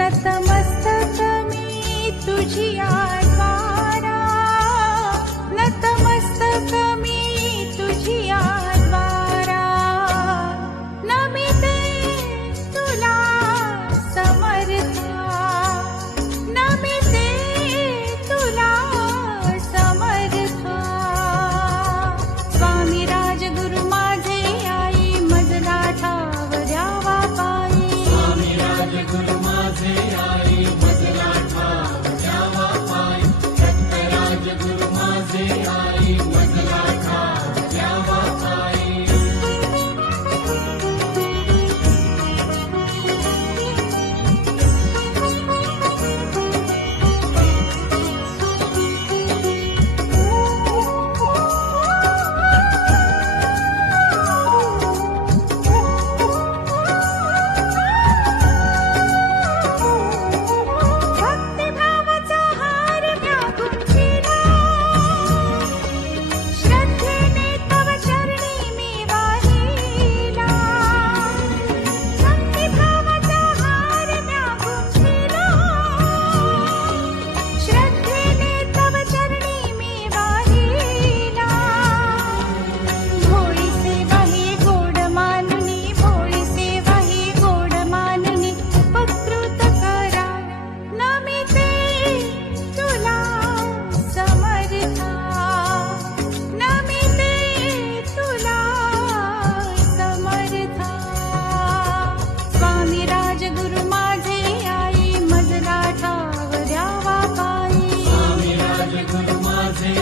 नतमस्तक मी तुझिया द्वारा, नतमस्तक मी तुझिया द्वारा, नमिते तुला समर्था, नमिते तुला समर्था. स्वामी राजगुरु माझे आई मजला ठाव द्यावा पायी. स्वामी राजगुरु माझे आई मजला ठाव द्यावा पायी. दत्त राजगुरु माझे आई मजला ठाव द्यावा पायी. भक्तिभावाचा हार म्या गुंफिला, श्रद्धेने तव चरणी मी वाहिला. भक्तिभावाचा हार म्या गुंफिला, श्रद्धेने तव चरणी मी वाहिला. भोळी सेवा ही गोड मानुनी, भोळी सेवा ही गोड मानुनी, उपकृत करा नमिते तुला समर्था, नमिते तुला समर्था. स्वामी राजगुरु माझे आई मजला ठाव द्यावा पायी. स्वामी राजगुरु माझे